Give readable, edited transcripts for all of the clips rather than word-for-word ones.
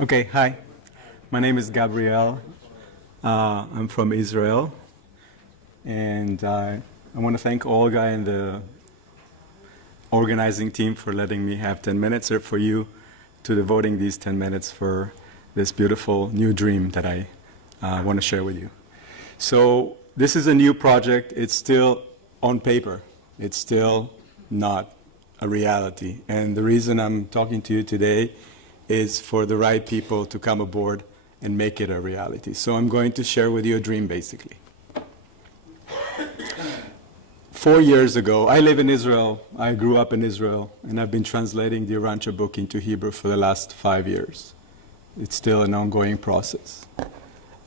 Okay, hi. My name is Gabriel. I'm from Israel. And I want to thank Olga and the organizing team for letting me have 10 minutes, or for you to devoting these 10 minutes for this beautiful new dream that I want to share with you. So this is a new project. It's still on paper. It's still not a reality. And the reason I'm talking to you today is for the right people to come aboard and make it a reality. So I'm going to share with you a dream, basically. 4 years ago, I live in Israel. I grew up in Israel, and I've been translating the Urantia book into Hebrew for the last 5 years. It's still an ongoing process.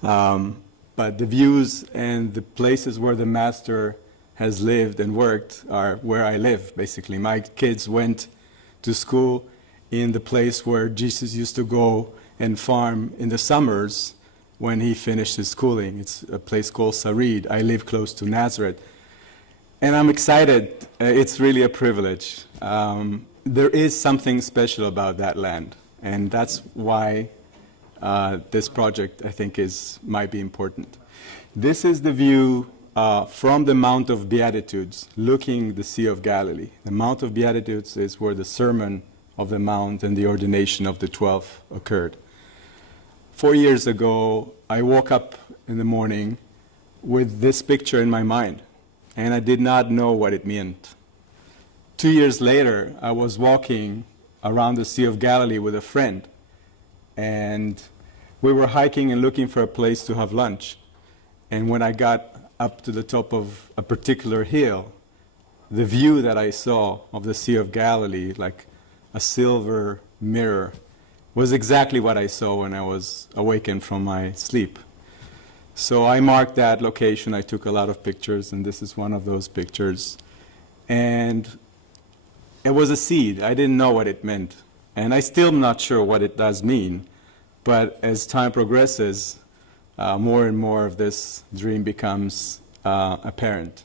But the views and the places where the master has lived and worked are where I live, basically. My kids went to school in the place where Jesus used to go and farm in the summers when he finished his schooling. It's a place called Sarid. I live close to Nazareth. And I'm excited. It's really a privilege. There is something special about that land. And that's why this project, I think, might be important. This is the view from the Mount of Beatitudes, looking the Sea of Galilee. The Mount of Beatitudes is where the Sermon of the Mount and the ordination of the 12 occurred. 4 years ago, I woke up in the morning with this picture in my mind, and I did not know what it meant. 2 years later, I was walking around the Sea of Galilee with a friend, and we were hiking and looking for a place to have lunch. And when I got up to the top of a particular hill, the view that I saw of the Sea of Galilee, like a silver mirror, was exactly what I saw when I was awakened from my sleep. So I marked that location. I took a lot of pictures, and this is one of those pictures. And it was a seed. I didn't know what it meant. And I still am not sure what it does mean. But as time progresses, more and more of this dream becomes apparent.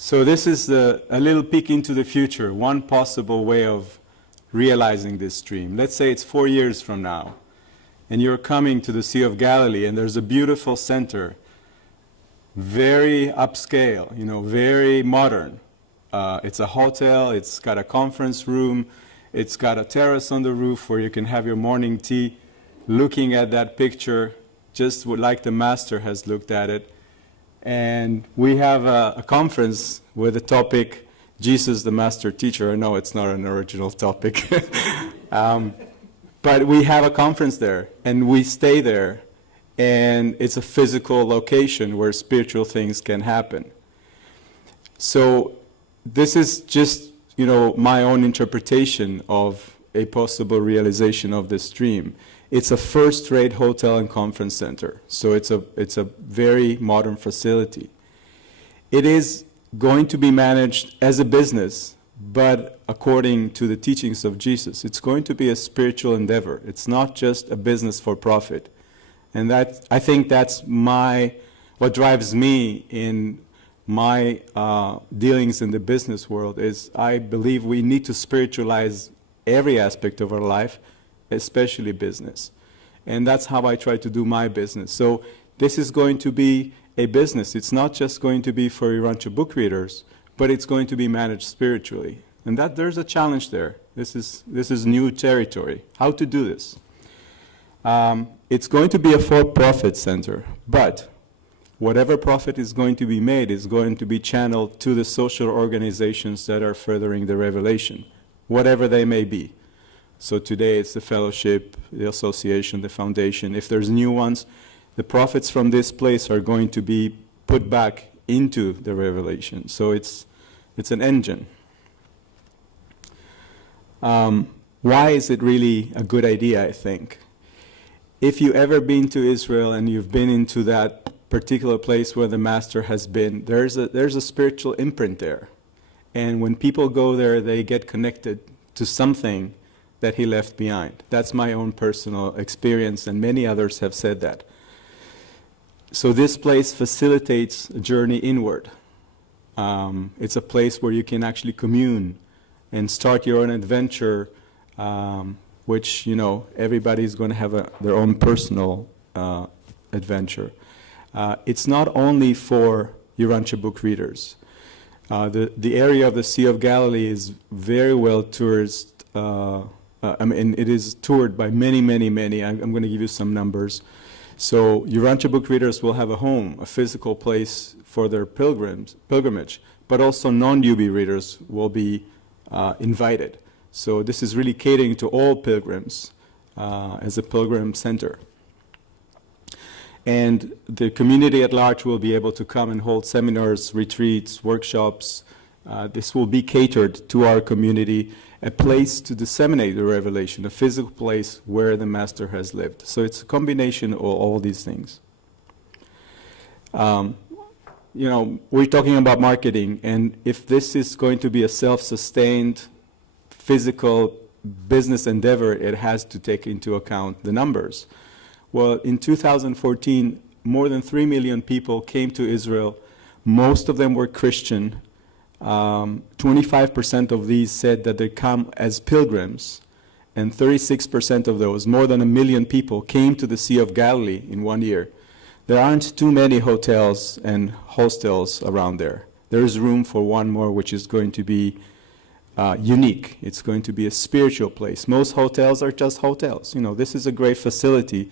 So this is a little peek into the future, one possible way of realizing this dream. Let's say it's 4 years from now, and you're coming to the Sea of Galilee, and there's a beautiful center, very upscale, very modern. It's a hotel, it's got a conference room, it's got a terrace on the roof where you can have your morning tea, looking at that picture, just like the master has looked at it. And we have a conference with the topic, Jesus the Master Teacher. I know it's not an original topic. But we have a conference there, and we stay there. And it's a physical location where spiritual things can happen. So this is just, my own interpretation of a possible realization of this dream. It's a first-rate hotel and conference center, so it's a very modern facility. It is going to be managed as a business, but according to the teachings of Jesus, it's going to be a spiritual endeavor. It's not just a business for profit. And I think that's what drives me in my dealings in the business world is I believe we need to spiritualize every aspect of our life, especially business. And that's how I try to do my business. So this is going to be a business. It's not just going to be for Urantia book readers, but it's going to be managed spiritually. And that there's a challenge there. This is new territory. How to do this? It's going to be a for-profit center, but whatever profit is going to be made is going to be channeled to the social organizations that are furthering the revelation, whatever they may be. So today it's the fellowship, the association, the foundation. If there's new ones, the profits from this place are going to be put back into the revelation. So it's an engine. Why is it really a good idea, I think? If you've ever been to Israel and you've been into that particular place where the master has been, there's a spiritual imprint there. And when people go there, they get connected to something that he left behind. That's my own personal experience, and many others have said that. So this place facilitates a journey inward. It's a place where you can actually commune and start your own adventure which, you know, everybody's going to have their own personal adventure. It's not only for Urantia book readers. The area of the Sea of Galilee is very well it is toured by many. I'm going to give you some numbers. So Urantia book readers will have a home, a physical place for their pilgrimage, but also non-UB readers will be invited. So this is really catering to all pilgrims as a pilgrim center. And the community at large will be able to come and hold seminars, retreats, workshops. This will be catered to our community, a place to disseminate the revelation, a physical place where the Master has lived. So it's a combination of all these things. You know, we're talking about marketing, and if this is going to be a self-sustained, physical business endeavor, it has to take into account the numbers. Well, in 2014, more than 3 million people came to Israel. Most of them were Christian. 25% of these said that they come as pilgrims, and 36% of those, more than 1 million people, came to the Sea of Galilee in 1 year. There aren't too many hotels and hostels around there. There is room for one more, which is going to be unique. It's going to be a spiritual place. Most hotels are just hotels. You know, this is a great facility,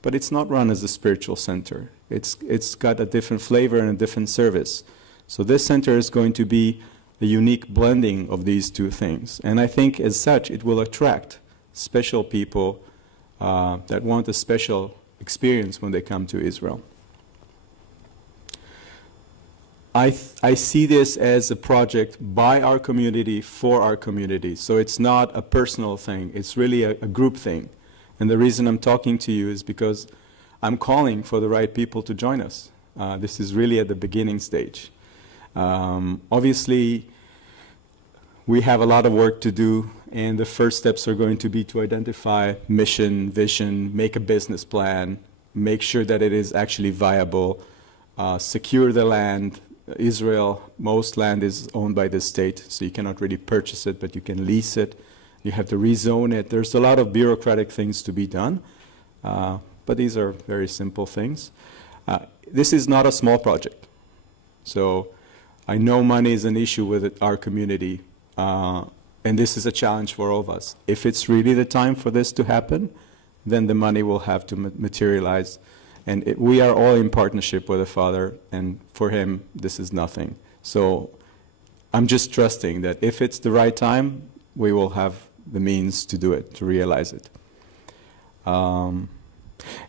but it's not run as a spiritual center. It's got a different flavor and a different service. So this center is going to be a unique blending of these two things. And I think as such, it will attract special people that want a special experience when they come to Israel. I see this as a project by our community, for our community. So it's not a personal thing. It's really a group thing. And the reason I'm talking to you is because I'm calling for the right people to join us. This is really at the beginning stage. Obviously, we have a lot of work to do, and the first steps are going to be to identify mission, vision, make a business plan, make sure that it is actually viable, secure the land. Israel, most land is owned by the state, so you cannot really purchase it, but you can lease it. You have to rezone it. There's a lot of bureaucratic things to be done, but these are very simple things. This is not a small project. So I know money is an issue with our community, and this is a challenge for all of us. If it's really the time for this to happen, then the money will have to materialize. And we are all in partnership with the Father, and for Him, this is nothing. So I'm just trusting that if it's the right time, we will have the means to do it, to realize it. And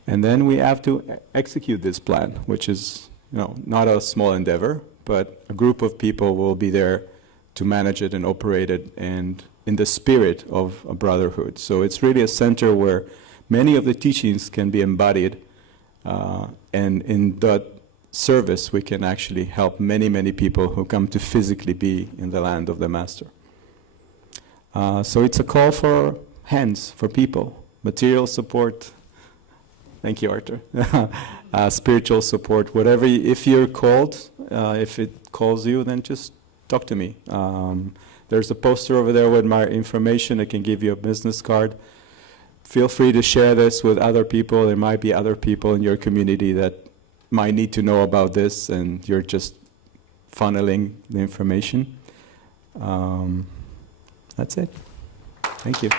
then we have to execute this plan, which is, you know, not a small endeavor, but a group of people will be there to manage it and operate it, and in the spirit of a brotherhood. So it's really a center where many of the teachings can be embodied, and in that service we can actually help many people who come to physically be in the land of the Master. So it's a call for hands, for people, material support. Thank you, Arthur. Spiritual support, whatever. If you're called, if it calls you, then just talk to me. There's a poster over there with my information. I can give you a business card. Feel free to share this with other people. There might be other people in your community that might need to know about this, and you're just funneling the information. That's it. Thank you.